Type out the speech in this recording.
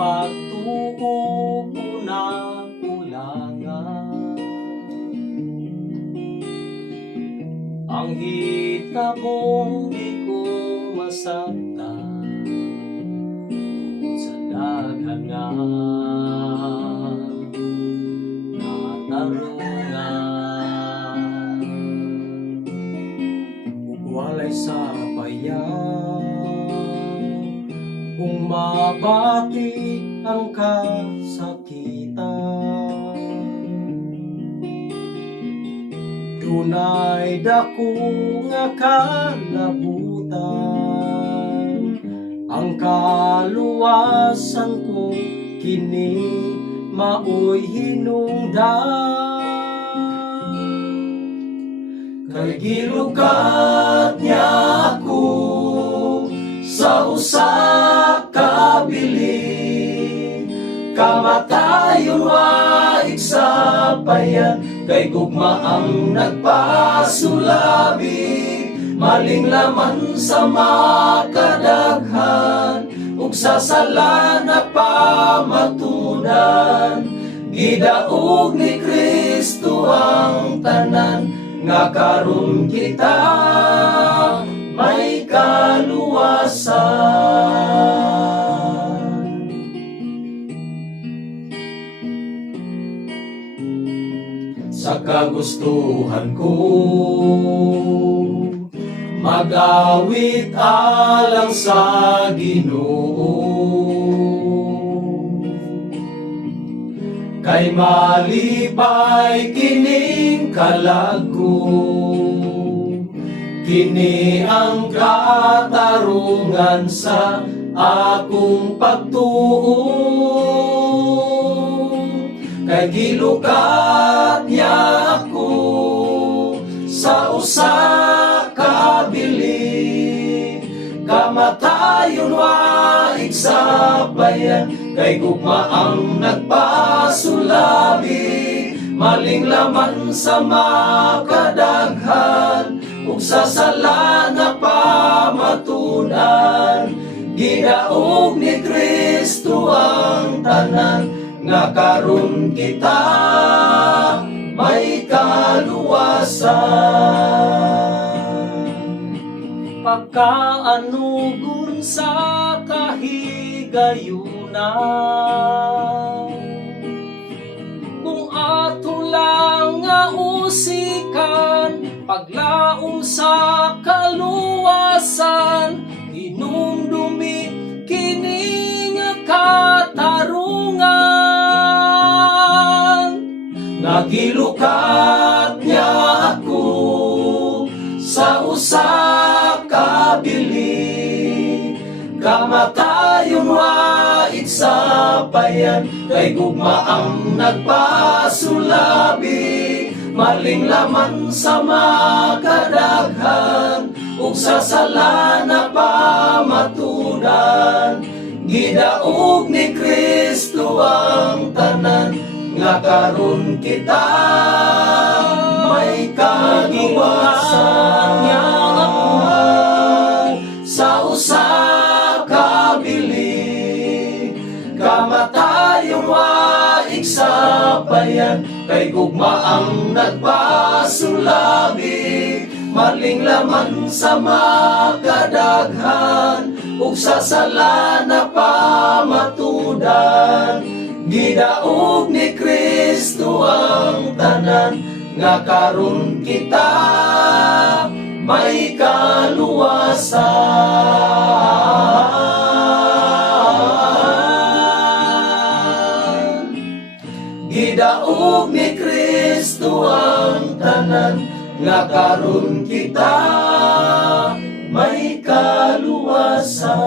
pagtuo na kulangan. Ang hitabong di ko masaktan tungkol sa daghan nga natarungan. Ugwalay sa payag kung mabati ang kasakitan. Dunay dako nga kalabutan, ang kaluwasan ko kini maoy hinungdan. Kay gilugat niya ako sa usa ka bili, kamatayon wa iksapayan, kay gugma ang nagpasulabi. Maling laman sa makadaghan, ug sa sala na pamatudan. Gidaog ni Kristo ang tanan, nga karon kita may kaluwasan. Sa kagustuhan ko mag-awit alang sa Ginoo, kay malipay kining kalago. Kini ang katarungan sa akong pagtuo, kay gilukat niya ako sa usa ka bili, kamatayon wa iksapayan, kay gugma ang nagpasulabi. Maling laman sa makadaghan, ug sa sala na pamatudan. Gidaog ni Kristo ang tanan, nga karon kita may kaluwasan. Pagkaanugon sa kahigayunan, kung ato lang nga usikan, paglaom sa kaluwasan, hinumdumi kini nga katarungan. Nagilukat niya ako sa usa ka bili, kamatayon wa iksapayan, kay gugma ang nagpasulabi. Maling laman sa makadaghan, ug sa sala na pamatudan. Gidaog ni Kristo ang tanan, nga karon kita may kaluwasan. Niya ako sa usa ka bili, kamatayon wa iksapayan, kay gugma ang nagpasulabi. Maling laman sa makadaghan, ug sa sala na pamatudan. Gidaog ni Kristo ang tanan, nga karon kita may kaluwasan. Gidaog ni Kristo ang tanan, nga karon kita may kaluwasan.